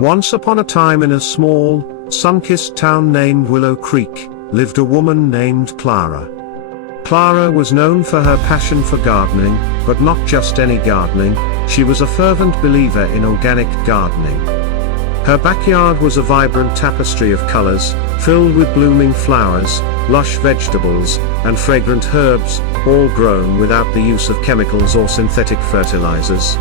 Once upon a time in a small, sun-kissed town named Willow Creek, lived a woman named Clara. Clara was known for her passion for gardening, but not just any gardening. She was a fervent believer in organic gardening. Her backyard was a vibrant tapestry of colors, filled with blooming flowers, lush vegetables, and fragrant herbs, all grown without the use of chemicals or synthetic fertilizers.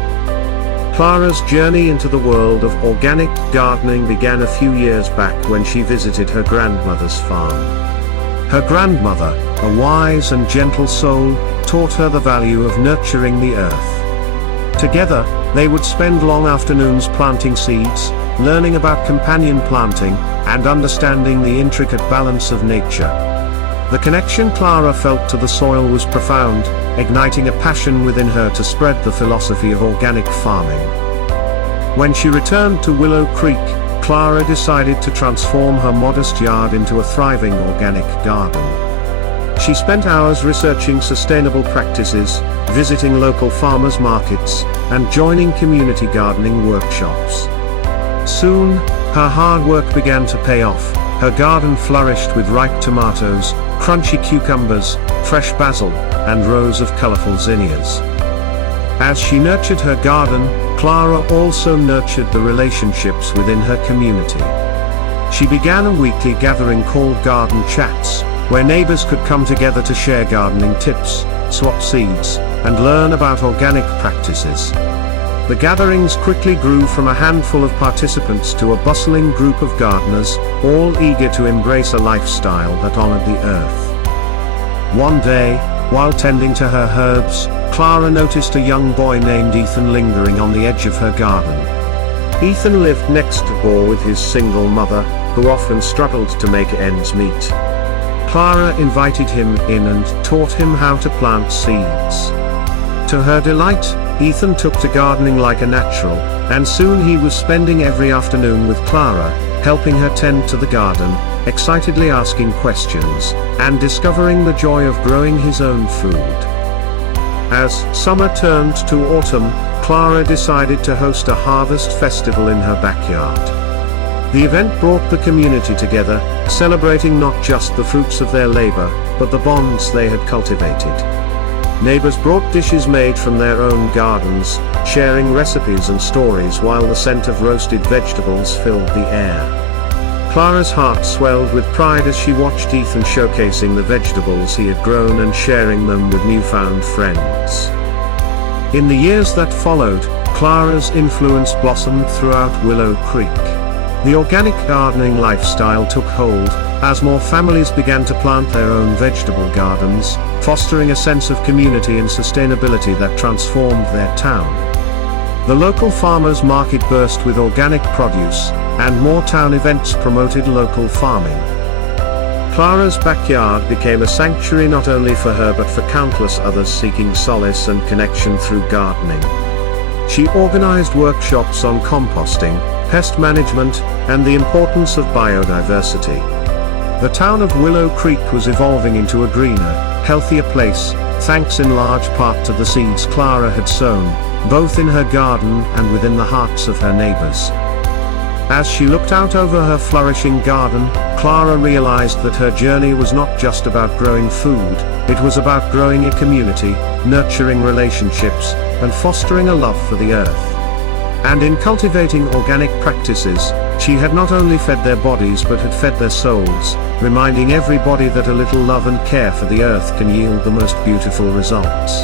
Clara's journey into the world of organic gardening began a few years back when she visited her grandmother's farm. Her grandmother, a wise and gentle soul, taught her the value of nurturing the earth. Together, they would spend long afternoons planting seeds, learning about companion planting, and understanding the intricate balance of nature. The connection Clara felt to the soil was profound, igniting a passion within her to spread the philosophy of organic farming. When she returned to Willow Creek, Clara decided to transform her modest yard into a thriving organic garden. She spent hours researching sustainable practices, visiting local farmers markets, and joining community gardening workshops. Soon, her hard work began to pay off. Her garden flourished with ripe tomatoes, crunchy cucumbers, fresh basil, and rows of colorful zinnias. As she nurtured her garden, Clara also nurtured the relationships within her community. She began a weekly gathering called Garden Chats, where neighbors could come together to share gardening tips, swap seeds, and learn about organic practices. The gatherings quickly grew from a handful of participants to a bustling group of gardeners, all eager to embrace a lifestyle that honored the earth. One day, while tending to her herbs, Clara noticed a young boy named Ethan lingering on the edge of her garden. Ethan lived next door with his single mother, who often struggled to make ends meet. Clara invited him in and taught him how to plant seeds. To her delight, Ethan took to gardening like a natural, and soon he was spending every afternoon with Clara, helping her tend to the garden, excitedly asking questions, and discovering the joy of growing his own food. As summer turned to autumn, Clara decided to host a harvest festival in her backyard. The event brought the community together, celebrating not just the fruits of their labor, but the bonds they had cultivated. Neighbors brought dishes made from their own gardens, sharing recipes and stories while the scent of roasted vegetables filled the air. Clara's heart swelled with pride as she watched Ethan showcasing the vegetables he had grown and sharing them with newfound friends. In the years that followed, Clara's influence blossomed throughout Willow Creek. The organic gardening lifestyle took hold, as more families began to plant their own vegetable gardens, fostering a sense of community and sustainability that transformed their town. The local farmers' market burst with organic produce, and more town events promoted local farming. Clara's backyard became a sanctuary not only for her but for countless others seeking solace and connection through gardening. She organized workshops on composting, pest management, and the importance of biodiversity. The town of Willow Creek was evolving into a greener, healthier place, thanks in large part to the seeds Clara had sown, both in her garden and within the hearts of her neighbors. As she looked out over her flourishing garden, Clara realized that her journey was not just about growing food, it was about growing a community, nurturing relationships, and fostering a love for the earth. And in cultivating organic practices, she had not only fed their bodies but had fed their souls, reminding everybody that a little love and care for the earth can yield the most beautiful results.